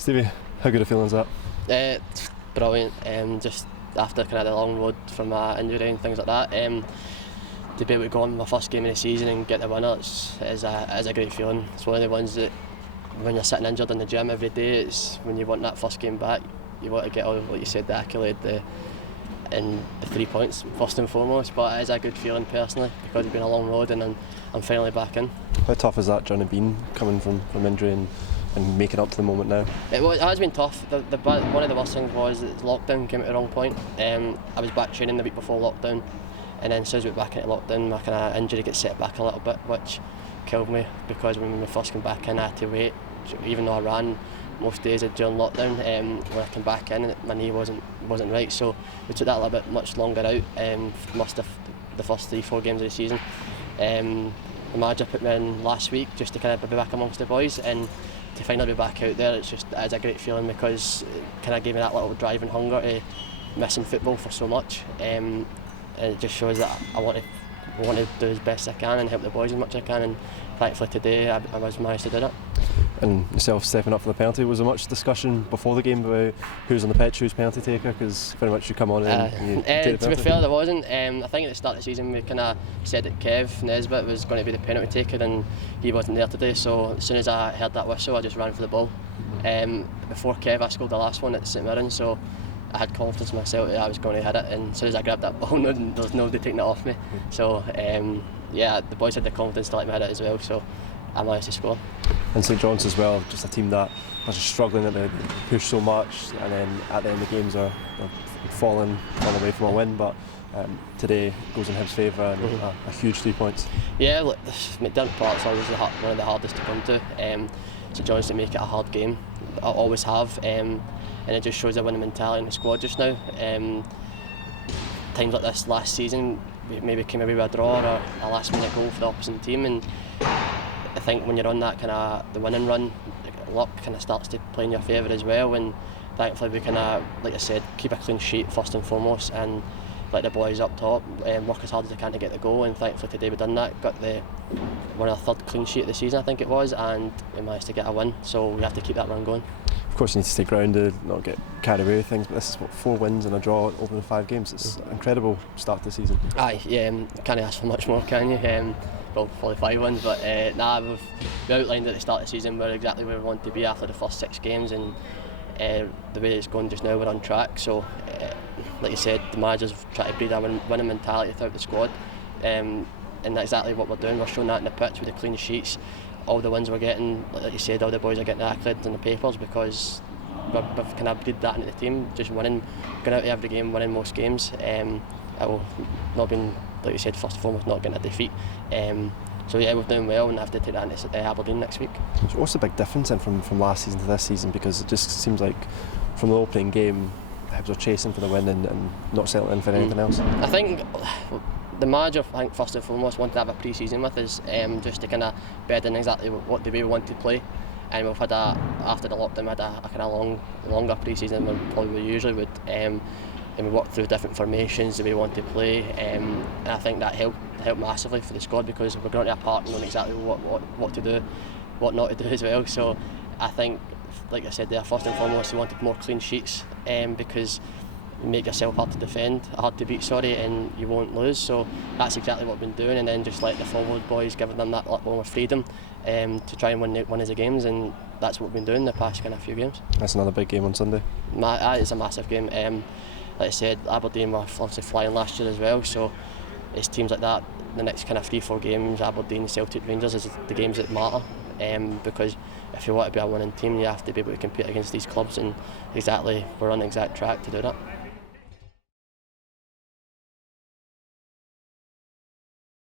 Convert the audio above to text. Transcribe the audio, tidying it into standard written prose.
Stevie, how good a feeling is that? Brilliant. Just after kind of the long road from my injury and things like that, to be able to go on my first game of the season and get the winner is a great feeling. It's one of the ones that when you're sitting injured in the gym every day, it's when you want that first game back, you want to get all, like you said, the accolade, and the 3 points first and foremost. But it is a good feeling personally because it's been a long road and I'm finally back in. How tough has that journey been, coming from injury and making up to the moment now? It has been tough. One of the worst things was that lockdown came at the wrong point. I was back training the week before lockdown, and then as soon as we went back into lockdown, my kind of injury got set back a little bit, which killed me because when we first came back in, I had to wait. Even though I ran most days during lockdown, when I came back in, my knee wasn't right, so we took that a little bit much longer out. Must have the first 3-4 games of the season. The manager put me in last week just to kind of be back amongst the boys, and to finally be back out there, it's a great feeling because it kind of gave me that little drive and hunger to missing football for so much, and it just shows that I want to do as best I can and help the boys as much as I can, and thankfully today I was managed to do that. And yourself stepping up for the penalty, was there much discussion before the game about who's on the pitch, who's penalty taker? Because pretty much you come on and you take the penalty. To be fair, there wasn't. I think at the start of the season we kind of said that Kev Nesbitt was going to be the penalty taker, and he wasn't there today, so as soon as I heard that whistle I just ran for the ball. Before Kev I scored the last one at St Mirren, so I had confidence in myself that I was going to hit it, and as soon as I grabbed that ball there's nobody taking it off me. So yeah, the boys had the confidence to let me hit it as well, so I managed to score. And St Johnstone as well, just a team that was just struggling at the push so much, and then at the end of the games are falling away from a win, but today goes in Hibs' favour and a huge 3 points. Yeah, look, McDiarmid Park's always one of the hardest to come to. St Johnstone make it a hard game, I always have, and it just shows a winning mentality in the squad just now. Times like this last season, we maybe came away with a draw or a last minute goal for the opposite team, and I think when you're on that kind of the winning run, luck kind of starts to play in your favour as well, and thankfully we kind of, like I said, keep a clean sheet first and foremost and let the boys up top work as hard as they can to get the goal, and thankfully today we've done that, got one of the third clean sheet of the season I think it was, and we managed to get a win, so we have to keep that run going. Of course you need to stay grounded, not get carried away with things, but this is 4 wins and a draw opening 5 games. It's an incredible start to the season. Aye, yeah, can't ask for much more, can you? Well, probably 5 wins, but we outlined at the start of the season we're exactly where we want to be after the first 6 games, and the way it's going just now we're on track, so like you said, the managers try to breed a winning mentality throughout the squad, and that's exactly what we're doing. We're showing that in the pitch with the clean sheets, all the wins we're getting, like you said, all the boys are getting the accolades in the papers because we've kind of breed that into the team, just winning, going out to every game, winning most games. It will not been, like you said, first and foremost, not getting a defeat. So yeah, we're doing well and I have to take that into Aberdeen next week. So what's the big difference then from last season to this season? Because it just seems like from the opening game, Hibs are chasing for the win and not settling in for anything else. I think the manager, first and foremost, wanted to have a pre-season with us, just to kind of bed in exactly what the way we want to play. And we've had after the lockdown, we had a kind of longer pre-season than we probably usually would. And we worked through different formations that we want to play, and I think that helped massively for the squad because we're going to a park knowing exactly what to do, what not to do as well. So I think, like I said there, first and foremost we wanted more clean sheets, because you make yourself hard to defend, hard to beat, and you won't lose. So that's exactly what we've been doing, and then just let the forward boys, giving them that lot more freedom to try and win as the games, and that's what we've been doing the past kind of few games. That's another big game on Sunday. It's a massive game. Like I said, Aberdeen were obviously flying last year as well, so it's teams like that, the next kind of 3-4 games, Aberdeen, Celtic, Rangers, is the games that matter, because if you want to be a winning team you have to be able to compete against these clubs, and we're on the exact track to do that.